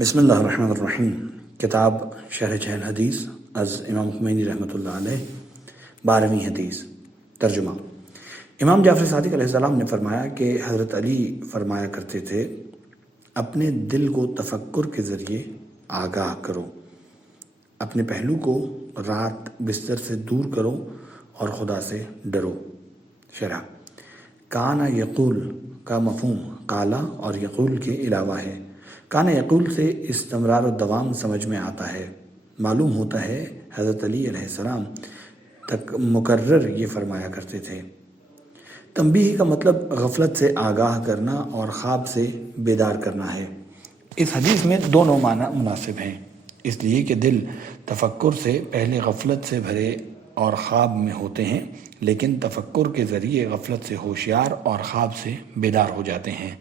بسم اللہ الرحمن الرحیم۔ کتاب شرح چہل حدیث از امام خمینی رحمۃ اللہ علیہ، 12ویں حدیث۔ ترجمہ۔ امام جعفر صادق علیہ السلام نے فرمایا کہ حضرت علی فرمایا کرتے تھے، اپنے دل کو تفکر کے ذریعے آگاہ کرو، اپنے پہلو کو رات بستر سے دور کرو اور خدا سے ڈرو۔ شرح۔ کانا یقول کا مفہوم قالا اور یقول کے علاوہ ہے۔ کانا یقول سے استمرار و دوام سمجھ میں آتا ہے۔ معلوم ہوتا ہے حضرت علی علیہ السلام تک مکرر یہ فرمایا کرتے تھے۔ تنبیہ کا مطلب غفلت سے آگاہ کرنا اور خواب سے بیدار کرنا ہے۔ اس حدیث میں دونوں معنی مناسب ہیں، اس لیے کہ دل تفکر سے پہلے غفلت سے بھرے اور خواب میں ہوتے ہیں، لیکن تفکر کے ذریعے غفلت سے ہوشیار اور خواب سے بیدار ہو جاتے ہیں،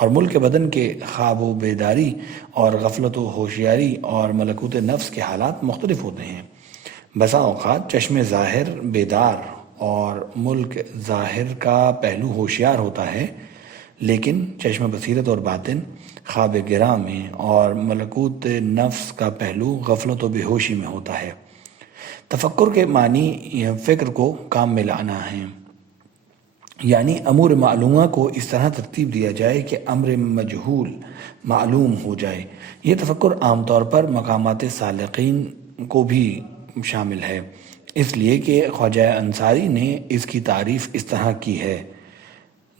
اور ملک بدن کے خواب و بیداری اور غفلت و ہوشیاری اور ملکوت نفس کے حالات مختلف ہوتے ہیں۔ بسا اوقات چشم ظاہر بیدار اور ملک ظاہر کا پہلو ہوشیار ہوتا ہے، لیکن چشم بصیرت اور باطن خواب گراں میں اور ملکوت نفس کا پہلو غفلت و بے ہوشی میں ہوتا ہے۔ تفکر کے معنی فکر کو کام میں لانا ہے، یعنی امور معلومہ کو اس طرح ترتیب دیا جائے کہ امر مجہول معلوم ہو جائے۔ یہ تفکر عام طور پر مقامات سالقین کو بھی شامل ہے، اس لیے کہ خواجہ انصاری نے اس کی تعریف اس طرح کی ہے: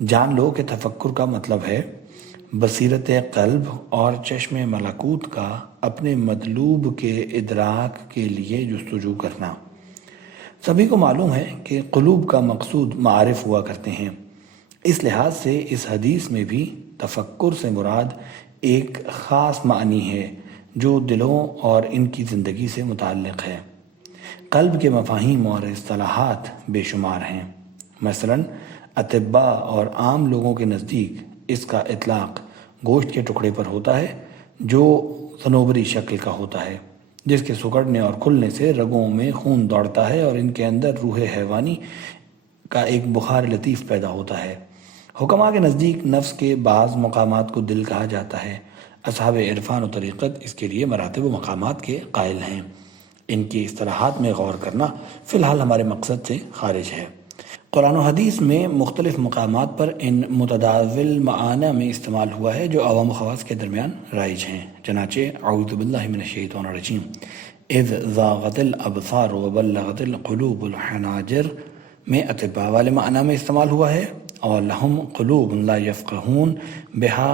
جان لو کہ تفکر کا مطلب ہے بصیرت قلب اور چشم ملکوت کا اپنے مطلوب کے ادراک کے لیے جستجو کرنا۔ سبھی کو معلوم ہے کہ قلوب کا مقصود معارف ہوا کرتے ہیں، اس لحاظ سے اس حدیث میں بھی تفکر سے مراد ایک خاص معنی ہے جو دلوں اور ان کی زندگی سے متعلق ہے۔ قلب کے مفاہیم اور اصطلاحات بے شمار ہیں، مثلاً اطباء اور عام لوگوں کے نزدیک اس کا اطلاق گوشت کے ٹکڑے پر ہوتا ہے جو صنوبری شکل کا ہوتا ہے، جس کے سکڑنے اور کھلنے سے رگوں میں خون دوڑتا ہے اور ان کے اندر روح حیوانی کا ایک بخار لطیف پیدا ہوتا ہے۔ حکماء کے نزدیک نفس کے بعض مقامات کو دل کہا جاتا ہے۔ اصحاب عرفان و طریقت اس کے لیے مراتب و مقامات کے قائل ہیں۔ ان کی اصطلاحات میں غور کرنا فی الحال ہمارے مقصد سے خارج ہے۔ قرآن و حدیث میں مختلف مقامات پر ان متداول معانی میں استعمال ہوا ہے جو عوام و خواص کے درمیان رائج ہیں، چنانچہ اعوذ باللہ من الشیطان الرجیم اذ زاغت الابصار وبلغت القلوب الحناجر میں اطباء والے معنی میں استعمال ہوا ہے، اور لہم قلوب لا یفقہون بہا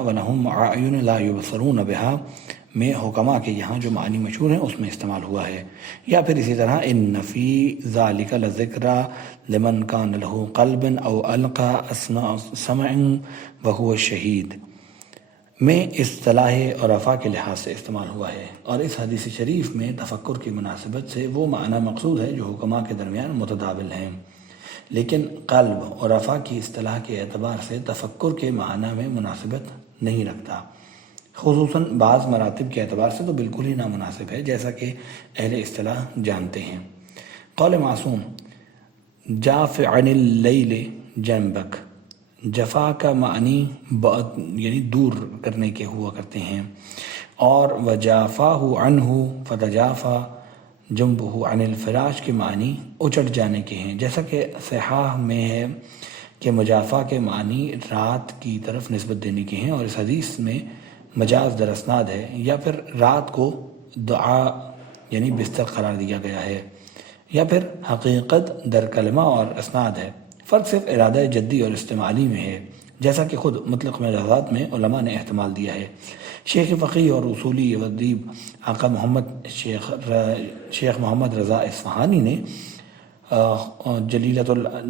ولہم اعین لا یبصرون بہا میں حکماء کے یہاں جو معنی مشہور ہیں اس میں استعمال ہوا ہے۔ یا پھر اسی طرح ان فی ذالک لذکری لمن کان لہ قلب او القی سمع وہو شہید میں اصطلاح عرفا کے لحاظ سے استعمال ہوا ہے، اور اس حدیث شریف میں تفکر کی مناسبت سے وہ معنی مقصود ہے جو حکماء کے درمیان متداول ہیں، لیکن قلب عرفا کی اصطلاح کے اعتبار سے تفکر کے معنی میں مناسبت نہیں رکھتا، خصوصاً بعض مراتب کے اعتبار سے تو بالکل ہی نامناسب ہے، جیسا کہ اہل اصطلاح جانتے ہیں۔ قول معصوم جاف عن اللیل جنبک، جفا کا معنی یعنی دور کرنے کے ہوا کرتے ہیں، اور وجافاہ عنہ فتجافا جنبہ عن الفراش کے معنی اچٹ جانے کے ہیں، جیسا کہ صحاح میں ہے کہ مجافہ کے معنی رات کی طرف نسبت دینے کے ہیں، اور اس حدیث میں مجاز در اسناد ہے، یا پھر رات کو دعا یعنی بستر قرار دیا گیا ہے، یا پھر حقیقت در کلمہ اور اسناد ہے۔ فرق صرف ارادہ جدی اور استعمالی میں ہے، جیسا کہ خود مطلق مجازات میں علماء نے احتمال دیا ہے۔ شیخ فقیہ اور اصولی و ادیب آقا شیخ محمد رضا اصفہانی نے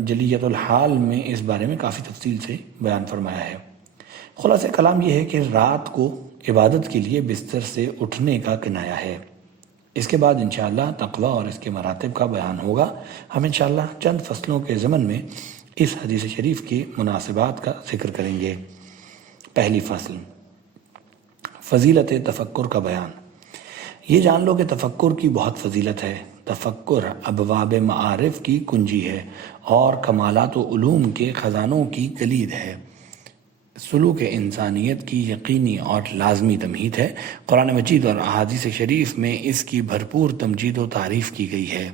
جلیت الحال میں اس بارے میں کافی تفصیل سے بیان فرمایا ہے۔ خلاصہ کلام یہ ہے کہ رات کو عبادت کے لیے بستر سے اٹھنے کا کنایا ہے۔ اس کے بعد انشاءاللہ تقوی اور اس کے مراتب کا بیان ہوگا۔ ہم انشاءاللہ چند فصلوں کے ضمن میں اس حدیث شریف کی مناسبات کا ذکر کریں گے۔ پہلی فصل، فضیلت تفکر کا بیان۔ یہ جان لو کہ تفکر کی بہت فضیلت ہے۔ تفکر ابواب معارف کی کنجی ہے اور کمالات و علوم کے خزانوں کی کلید ہے۔ سلوک انسانیت کی یقینی اور لازمی تمہید ہے۔ قرآن مجید اور احادیث شریف میں اس کی بھرپور تمجید و تعریف کی گئی ہے۔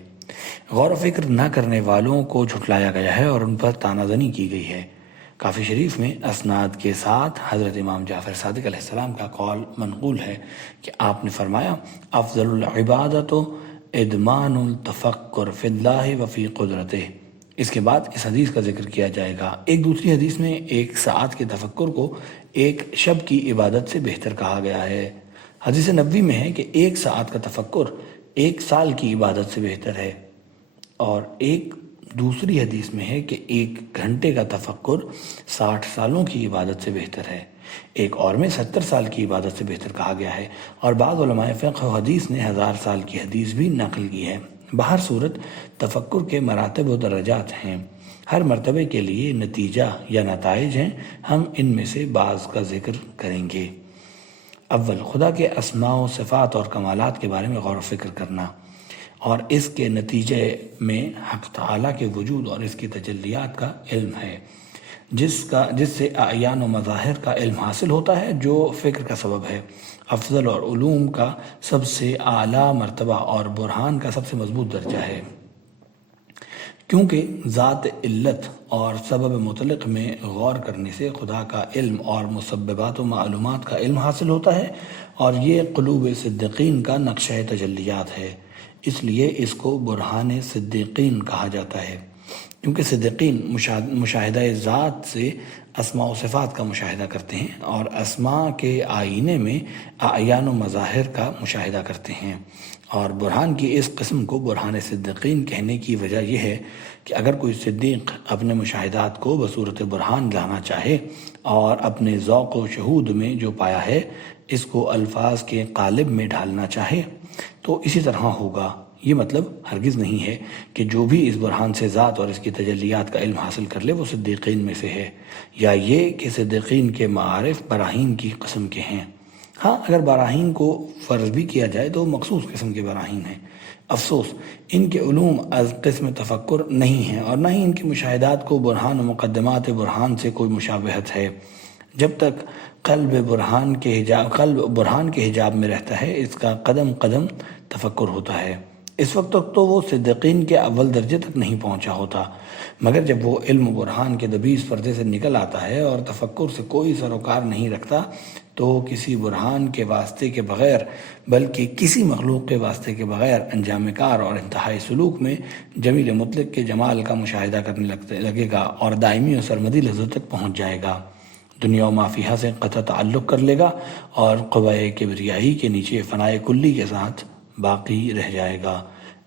غور و فکر نہ کرنے والوں کو جھٹلایا گیا ہے اور ان پر طعنہ زنی کی گئی ہے۔ کافی شریف میں اسناد کے ساتھ حضرت امام جعفر صادق علیہ السلام کا قول منقول ہے کہ آپ نے فرمایا، افضل العبادت ادمان التفکر فی اللہ وفی قدرتہ۔ اس کے بعد اس حدیث کا ذکر کیا جائے گا۔ ایک دوسری حدیث میں 1 ساعت کے تفکر کو 1 شب کی عبادت سے بہتر کہا گیا ہے۔ حدیث نبوی میں ہے کہ 1 ساعت کا تفکر 1 سال کی عبادت سے بہتر ہے، اور ایک دوسری حدیث میں ہے کہ 1 گھنٹے کا تفکر 60 سالوں کی عبادت سے بہتر ہے۔ ایک اور میں 70 سال کی عبادت سے بہتر کہا گیا ہے، اور بعض علماء فقہ و حدیث نے 1000 سال کی حدیث بھی نقل کی ہے۔ بہر صورت تفکر کے مراتب و درجات ہیں، ہر مرتبے کے لیے نتیجہ یا نتائج ہیں۔ ہم ان میں سے بعض کا ذکر کریں گے۔ اول، خدا کے اسماء و صفات اور کمالات کے بارے میں غور و فکر کرنا، اور اس کے نتیجے میں حق تعالیٰ کے وجود اور اس کی تجلیات کا علم ہے، جس سے اعیان و مظاہر کا علم حاصل ہوتا ہے، جو فکر کا سبب ہے۔ افضل اور علوم کا سب سے اعلیٰ مرتبہ اور برہان کا سب سے مضبوط درجہ ہے، کیونکہ ذات علت اور سبب مطلق میں غور کرنے سے خدا کا علم اور مسببات و معلومات کا علم حاصل ہوتا ہے، اور یہ قلوب صدیقین کا نقشہ تجلیات ہے۔ اس لیے اس کو برہان صدیقین کہا جاتا ہے، کیونکہ صدیقین مشاہدہ ذات سے اسماء و صفات کا مشاہدہ کرتے ہیں، اور اسماء کے آئینے میں اعیان و مظاہر کا مشاہدہ کرتے ہیں۔ اور برہان کی اس قسم کو برہان صدیقین کہنے کی وجہ یہ ہے کہ اگر کوئی صدیق اپنے مشاہدات کو بصورت برہان لانا چاہے اور اپنے ذوق و شہود میں جو پایا ہے اس کو الفاظ کے قالب میں ڈھالنا چاہے تو اسی طرح ہوگا۔ یہ مطلب ہرگز نہیں ہے کہ جو بھی اس برہان سے ذات اور اس کی تجلیات کا علم حاصل کر لے وہ صدیقین میں سے ہے، یا یہ کہ صدیقین کے معارف براہین کی قسم کے ہیں۔ ہاں، اگر براہین کو فرض بھی کیا جائے تو مخصوص قسم کے براہین ہیں۔ افسوس، ان کے علوم از قسم تفکر نہیں ہیں، اور نہ ہی ان کے مشاہدات کو برہان و مقدمات برہان سے کوئی مشابہت ہے۔ جب تک قلب برہان کے حجاب میں رہتا ہے، اس کا قدم قدم تفکر ہوتا ہے۔ اس وقت تک تو وہ صدیقین کے اول درجے تک نہیں پہنچا ہوتا، مگر جب وہ علم برہان کے دبیز پردے سے نکل آتا ہے اور تفکر سے کوئی سروکار نہیں رکھتا، تو کسی برہان کے واسطے کے بغیر بلکہ کسی مخلوق کے واسطے کے بغیر انجام کار اور انتہائی سلوک میں جمیل مطلق کے جمال کا مشاہدہ کرنے لگے گا، اور دائمی و سرمدی لذت تک پہنچ جائے گا۔ دنیا و مافیہ سے قطع تعلق کر لے گا، اور قوائے کبریائی کے نیچے فنائے کلی کے ساتھ باقی رہ جائے گا۔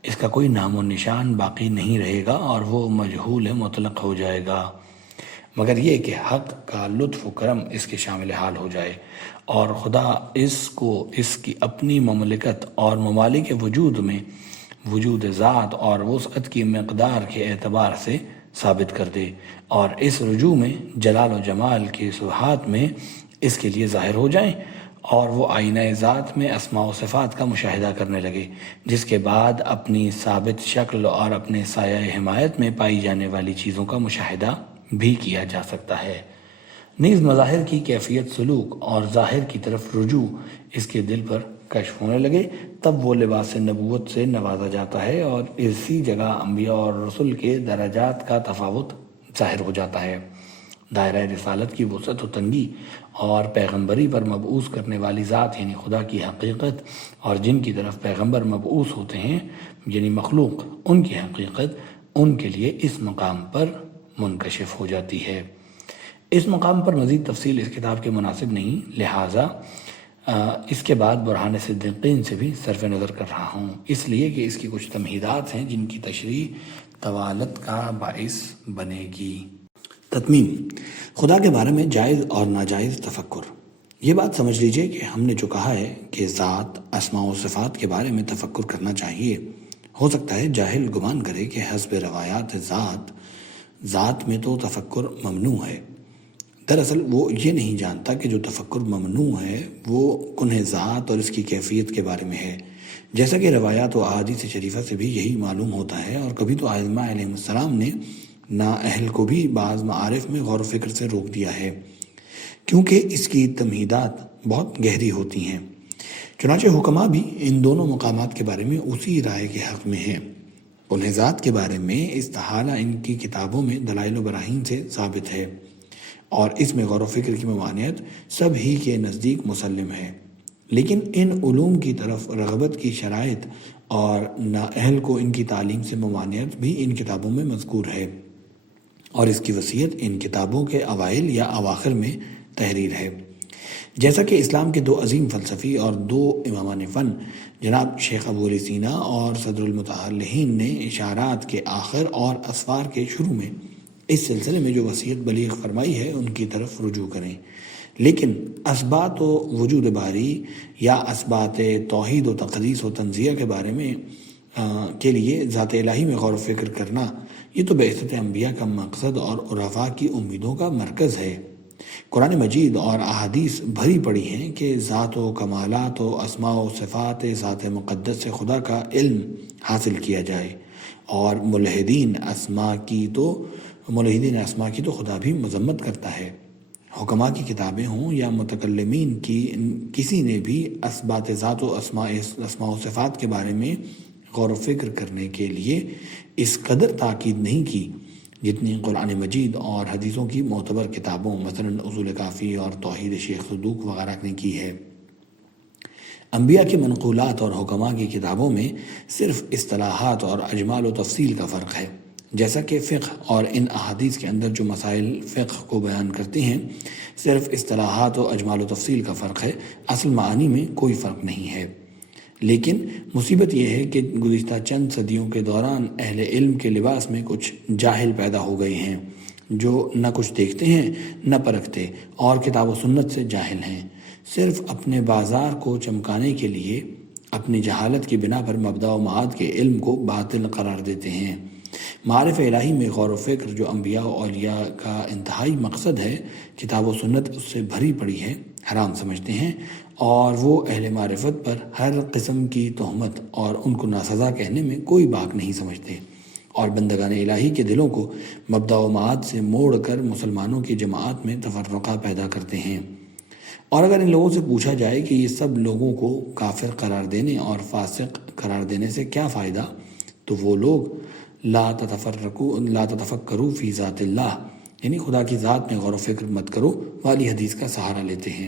اس کا کوئی نام و نشان باقی نہیں رہے گا، اور وہ مجہول مطلق ہو جائے گا، مگر یہ کہ حق کا لطف و کرم اس کے شامل حال ہو جائے، اور خدا اس کو اس کی اپنی مملکت اور ممالک وجود میں وجود ذات اور وسعت کی مقدار کے اعتبار سے ثابت کر دے، اور اس رجوع میں جلال و جمال کے صفحات میں اس کے لیے ظاہر ہو جائیں، اور وہ آئینہ ذات میں اسماء و صفات کا مشاہدہ کرنے لگے، جس کے بعد اپنی ثابت شکل اور اپنے سایہ حمایت میں پائی جانے والی چیزوں کا مشاہدہ بھی کیا جا سکتا ہے۔ نیز مظاہر کی کیفیت سلوک اور ظاہر کی طرف رجوع اس کے دل پر کشف ہونے لگے، تب وہ لباس نبوت سے نوازا جاتا ہے، اور اسی جگہ انبیاء اور رسل کے درجات کا تفاوت ظاہر ہو جاتا ہے۔ دائرہ رسالت کی وسعت و تنگی اور پیغمبری پر مبعوث کرنے والی ذات یعنی خدا کی حقیقت، اور جن کی طرف پیغمبر مبعوث ہوتے ہیں یعنی مخلوق، ان کی حقیقت ان کے لیے اس مقام پر منکشف ہو جاتی ہے۔ اس مقام پر مزید تفصیل اس کتاب کے مناسب نہیں، لہٰذا اس کے بعد برہان صدیقین سے بھی صرف نظر کر رہا ہوں، اس لیے کہ اس کی کچھ تمہیدات ہیں جن کی تشریح طوالت کا باعث بنے گی۔ تتمیم: خدا کے بارے میں جائز اور ناجائز تفکر۔ یہ بات سمجھ لیجئے کہ ہم نے جو کہا ہے کہ ذات، اسماء و صفات کے بارے میں تفکر کرنا چاہیے، ہو سکتا ہے جاہل گمان کرے کہ حسب روایات ذات میں تو تفکر ممنوع ہے۔ دراصل وہ یہ نہیں جانتا کہ جو تفکر ممنوع ہے وہ کنہ ذات اور اس کی کیفیت کے بارے میں ہے، جیسا کہ روایات و احادیث شریفہ سے بھی یہی معلوم ہوتا ہے۔ اور کبھی تو ائمہ علیہ السلام نے نااہل کو بھی بعض معارف میں غور و فکر سے روک دیا ہے۔ کیونکہ اس کی تمہیدات بہت گہری ہوتی ہیں۔ چنانچہ حکماء بھی ان دونوں مقامات کے بارے میں اسی رائے کے حق میں ہیں۔ انہیں ذات کے بارے میں استحالہ ان کی کتابوں میں دلائل و براہین سے ثابت ہے، اور اس میں غور و فکر کی ممانعت سب ہی کے نزدیک مسلم ہے۔ لیکن ان علوم کی طرف رغبت کی شرائط اور نااہل کو ان کی تعلیم سے ممانعت بھی ان کتابوں میں مذکور ہے، اور اس کی وصیت ان کتابوں کے اوائل یا اواخر میں تحریر ہے۔ جیسا کہ اسلام کے دو عظیم فلسفی اور دو امامان فن جناب شیخ ابو علی سینا اور صدر المتعلحین نے اشارات کے آخر اور اسفار کے شروع میں اس سلسلے میں جو وصیت بلیغ فرمائی ہے ان کی طرف رجوع کریں، لیکن اثبات و وجود باری یا اثبات توحید و تقدیس و تنزیہ کے بارے میں کے لیے ذات الہی میں غور و فکر کرنا، یہ تو بعثت انبیاء کا مقصد اور عرفاء کی امیدوں کا مرکز ہے۔ قرآن مجید اور احادیث بھری پڑی ہیں کہ ذات و کمالات و اسماء و صفات ذات مقدس سے خدا کا علم حاصل کیا جائے، اور ملحدین اسماء کی تو خدا بھی مذمت کرتا ہے۔ حکماء کی کتابیں ہوں یا متکلمین کی کسی نے بھی اثبات ذات و اسماء و صفات کے بارے میں غور و فکر کرنے کے لیے اس قدر تاکید نہیں کی جتنی قرآن مجید اور حدیثوں کی معتبر کتابوں مثلا اصول کافی اور توحید شیخ صدوق وغیرہ نے کی ہے۔ انبیاء کی منقولات اور حکماء کی کتابوں میں صرف اصطلاحات اور اجمال و تفصیل کا فرق ہے، جیسا کہ فقہ اور ان احادیث کے اندر جو مسائل فقہ کو بیان کرتے ہیں صرف اصطلاحات و اجمال و تفصیل کا فرق ہے، اصل معانی میں کوئی فرق نہیں ہے۔ لیکن مصیبت یہ ہے کہ گزشتہ چند صدیوں کے دوران اہل علم کے لباس میں کچھ جاہل پیدا ہو گئے ہیں جو نہ کچھ دیکھتے ہیں نہ پرکھتے، اور کتاب و سنت سے جاہل ہیں، صرف اپنے بازار کو چمکانے کے لیے اپنی جہالت کی بنا پر مبدا و معاد کے علم کو باطل قرار دیتے ہیں۔ معارف الہی میں غور و فکر جو انبیاء و اولیاء کا انتہائی مقصد ہے، کتاب و سنت اس سے بھری پڑی ہے، حرام سمجھتے ہیں، اور وہ اہل معرفت پر ہر قسم کی تہمت اور ان کو ناسزا کہنے میں کوئی باک نہیں سمجھتے، اور بندگان الہی کے دلوں کو مبدا و معاد سے موڑ کر مسلمانوں کی جماعت میں تفرقہ پیدا کرتے ہیں۔ اور اگر ان لوگوں سے پوچھا جائے کہ یہ سب لوگوں کو کافر قرار دینے اور فاسق قرار دینے سے کیا فائدہ، تو وہ لوگ لا تتفکروا فی ذات اللہ، یعنی خدا کی ذات میں غور و فکر مت کرو والی حدیث کا سہارا لیتے ہیں۔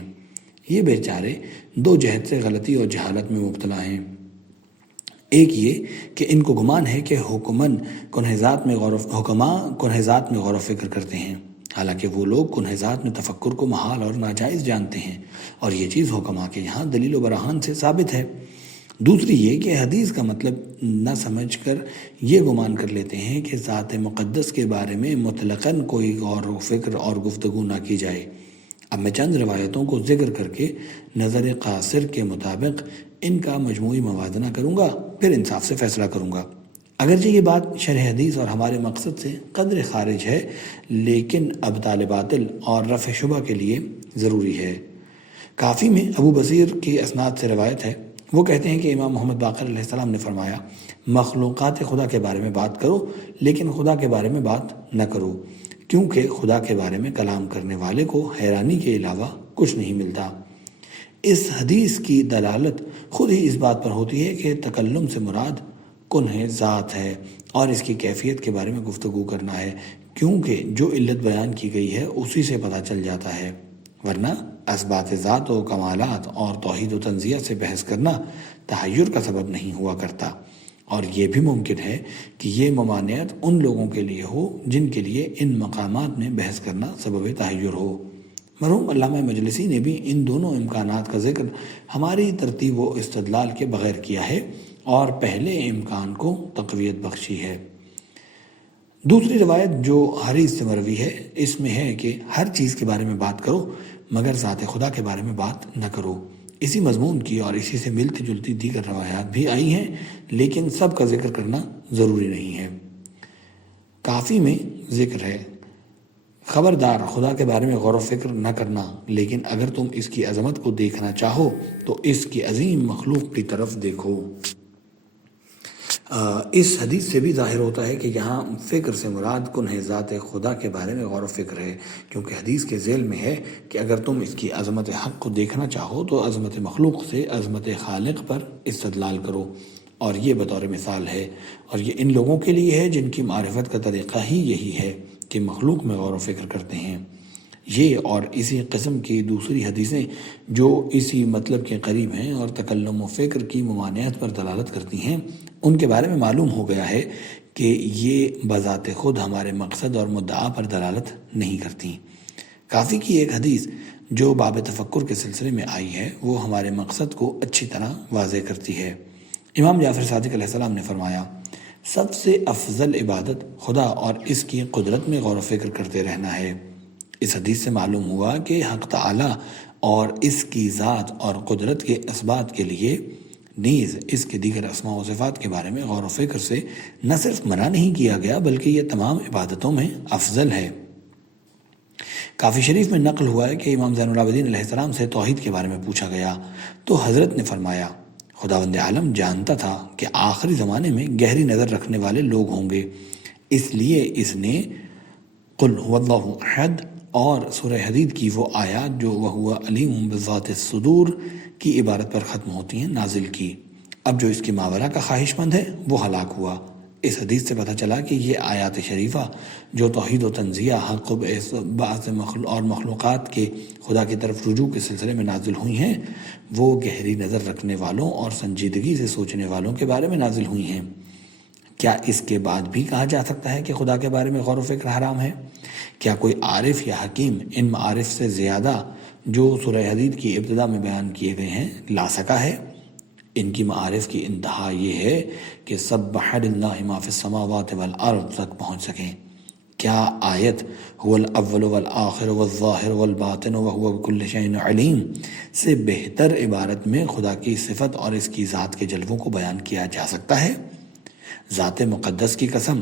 یہ بیچارے دو جہت سے غلطی اور جہالت میں مبتلا ہیں۔ ایک یہ کہ ان کو گمان ہے کہ حکماء کنہ ذات میں غور و فکر کرتے ہیں، حالانکہ وہ لوگ کنہ ذات میں تفکر کو محال اور ناجائز جانتے ہیں، اور یہ چیز حکماء کے یہاں دلیل و برہان سے ثابت ہے۔ دوسری یہ کہ حدیث کا مطلب نہ سمجھ کر یہ گمان کر لیتے ہیں کہ ذات مقدس کے بارے میں مطلقاً کوئی غور و فکر اور گفتگو نہ کی جائے۔ اب میں چند روایتوں کو ذکر کر کے نظر قاصر کے مطابق ان کا مجموعی موازنہ کروں گا، پھر انصاف سے فیصلہ کروں گا۔ اگرچہ یہ بات شرح حدیث اور ہمارے مقصد سے قدر خارج ہے، لیکن ابطال باطل اور رفع شبہ کے لیے ضروری ہے۔ کافی میں ابو بصیر کی اسناد سے روایت ہے، وہ کہتے ہیں کہ امام محمد باقر علیہ السلام نے فرمایا، مخلوقات خدا کے بارے میں بات کرو لیکن خدا کے بارے میں بات نہ کرو، کیونکہ خدا کے بارے میں کلام کرنے والے کو حیرانی کے علاوہ کچھ نہیں ملتا۔ اس حدیث کی دلالت خود ہی اس بات پر ہوتی ہے کہ تکلم سے مراد کنہ ذات ہے اور اس کی کیفیت کے بارے میں گفتگو کرنا ہے، کیونکہ جو علت بیان کی گئی ہے اسی سے پتہ چل جاتا ہے، ورنہ اثبات ذات و کمالات اور توحید و تنزیہ سے بحث کرنا تحیر کا سبب نہیں ہوا کرتا، اور یہ بھی ممکن ہے کہ یہ ممانعت ان لوگوں کے لیے ہو جن کے لیے ان مقامات میں بحث کرنا سبب تحیر ہو۔ مرحوم علامہ مجلسی نے بھی ان دونوں امکانات کا ذکر ہماری ترتیب و استدلال کے بغیر کیا ہے اور پہلے امکان کو تقویت بخشی ہے۔ دوسری روایت جو حریث سے مروی ہے، اس میں ہے کہ ہر چیز کے بارے میں بات کرو مگر ذات خدا کے بارے میں بات نہ کرو۔ اسی مضمون کی اور اسی سے ملتی جلتی دیگر روایات بھی آئی ہیں، لیکن سب کا ذکر کرنا ضروری نہیں ہے۔ کافی میں ذکر ہے، خبردار خدا کے بارے میں غور و فکر نہ کرنا، لیکن اگر تم اس کی عظمت کو دیکھنا چاہو تو اس کی عظیم مخلوق کی طرف دیکھو۔ اس حدیث سے بھی ظاہر ہوتا ہے کہ یہاں فکر سے مراد کنہ ذات خدا کے بارے میں غور و فکر ہے، کیونکہ حدیث کے ذیل میں ہے کہ اگر تم اس کی عظمت حق کو دیکھنا چاہو تو عظمت مخلوق سے عظمت خالق پر استدلال کرو، اور یہ بطور مثال ہے، اور یہ ان لوگوں کے لیے ہے جن کی معرفت کا طریقہ ہی یہی ہے کہ مخلوق میں غور و فکر کرتے ہیں۔ یہ اور اسی قسم کی دوسری حدیثیں جو اسی مطلب کے قریب ہیں اور تکلم و فکر کی ممانعت پر دلالت کرتی ہیں، ان کے بارے میں معلوم ہو گیا ہے کہ یہ بذات خود ہمارے مقصد اور مدعا پر دلالت نہیں کرتی۔ کافی کی ایک حدیث جو باب تفکر کے سلسلے میں آئی ہے وہ ہمارے مقصد کو اچھی طرح واضح کرتی ہے۔ امام جعفر صادق علیہ السلام نے فرمایا، سب سے افضل عبادت خدا اور اس کی قدرت میں غور و فکر کرتے رہنا ہے۔ اس حدیث سے معلوم ہوا کہ حق تعالی اور اس کی ذات اور قدرت کے اثبات کے لیے نیز اس کے دیگر اسماء و صفات کے بارے میں غور و فکر سے نہ صرف منع نہیں کیا گیا بلکہ یہ تمام عبادتوں میں افضل ہے۔ کافی شریف میں نقل ہوا ہے کہ امام زین العابدین علیہ السلام سے توحید کے بارے میں پوچھا گیا تو حضرت نے فرمایا، خداوند عالم جانتا تھا کہ آخری زمانے میں گہری نظر رکھنے والے لوگ ہوں گے، اس لیے اس نے قل هو اللہ احد اور سورہ حدید کی وہ آیات جو وَهُوَ عَلِيمٌ بِذَاتِ الصُّدُورِ کی عبارت پر ختم ہوتی ہیں نازل کی۔ اب جو اس کی ماورا کا خواہش مند ہے وہ ہلاک ہوا۔ اس حدیث سے پتہ چلا کہ یہ آیات شریفہ جو توحید و تنزیہ، حق و بعث اور مخلوقات کے خدا کی طرف رجوع کے سلسلے میں نازل ہوئی ہیں، وہ گہری نظر رکھنے والوں اور سنجیدگی سے سوچنے والوں کے بارے میں نازل ہوئی ہیں۔ کیا اس کے بعد بھی کہا جا سکتا ہے کہ خدا کے بارے میں غور و فکر حرام ہے؟ کیا کوئی عارف یا حکیم ان معارف سے زیادہ جو سورہ حدید کی ابتدا میں بیان کیے گئے ہیں لا سکا ہے؟ ان کی معارف کی انتہا یہ ہے کہ سبح للہ ما فی السماوات والارض تک پہنچ سکیں۔ کیا آیت هو الاول والآخر والظاہر والباطن وهو بكل شیء علیم سے بہتر عبارت میں خدا کی صفت اور اس کی ذات کے جلووں کو بیان کیا جا سکتا ہے؟ ذات مقدس کی قسم،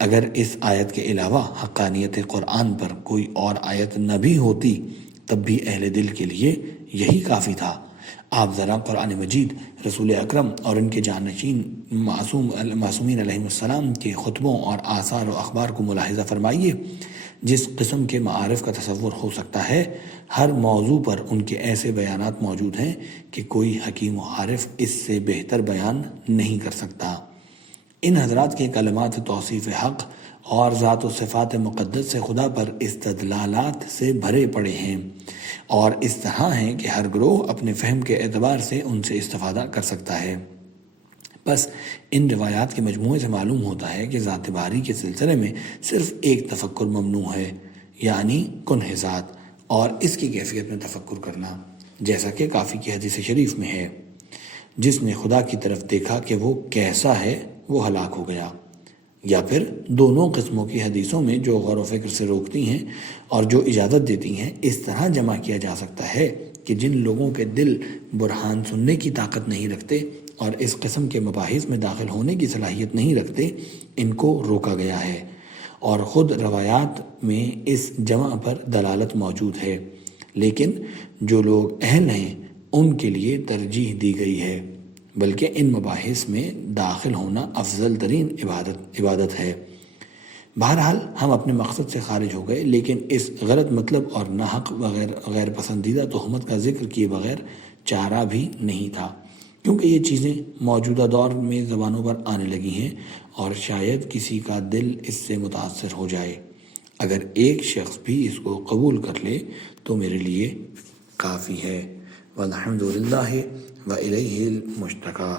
اگر اس آیت کے علاوہ حقانیت قرآن پر کوئی اور آیت نہ بھی ہوتی تب بھی اہل دل کے لیے یہی کافی تھا۔ آپ ذرا قرآن مجید، رسول اکرم اور ان کے جانشین معصومین علیہ السلام کے خطبوں اور آثار و اخبار کو ملاحظہ فرمائیے۔ جس قسم کے معارف کا تصور ہو سکتا ہے، ہر موضوع پر ان کے ایسے بیانات موجود ہیں کہ کوئی حکیم و عارف اس سے بہتر بیان نہیں کر سکتا۔ ان حضرات کے کلمات توصیف حق اور ذات و صفات مقدس سے خدا پر استدلالات سے بھرے پڑے ہیں، اور اس طرح ہیں کہ ہر گروہ اپنے فہم کے اعتبار سے ان سے استفادہ کر سکتا ہے۔ بس ان روایات کے مجموعے سے معلوم ہوتا ہے کہ ذات باری کے سلسلے میں صرف ایک تفکر ممنوع ہے، یعنی کنہ ذات اور اس کی کیفیت میں تفکر کرنا، جیسا کہ کافی کی حدیث شریف میں ہے، جس نے خدا کی طرف دیکھا کہ وہ کیسا ہے وہ ہلاک ہو گیا۔ یا پھر دونوں قسموں کی حدیثوں میں جو غور و فکر سے روکتی ہیں اور جو اجازت دیتی ہیں، اس طرح جمع کیا جا سکتا ہے کہ جن لوگوں کے دل برہان سننے کی طاقت نہیں رکھتے اور اس قسم کے مباحث میں داخل ہونے کی صلاحیت نہیں رکھتے، ان کو روکا گیا ہے، اور خود روایات میں اس جمع پر دلالت موجود ہے، لیکن جو لوگ اہل ہیں ان کے لیے ترجیح دی گئی ہے، بلکہ ان مباحث میں داخل ہونا افضل ترین عبادت ہے۔ بہرحال ہم اپنے مقصد سے خارج ہو گئے، لیکن اس غلط مطلب اور ناحق غیر پسندیدہ تہمت کا ذکر کیے بغیر چارہ بھی نہیں تھا، کیونکہ یہ چیزیں موجودہ دور میں زبانوں پر آنے لگی ہیں اور شاید کسی کا دل اس سے متاثر ہو جائے۔ اگر ایک شخص بھی اس کو قبول کر لے تو میرے لیے کافی ہے۔ والحمدللہ وإلیہ المشتکیٰ۔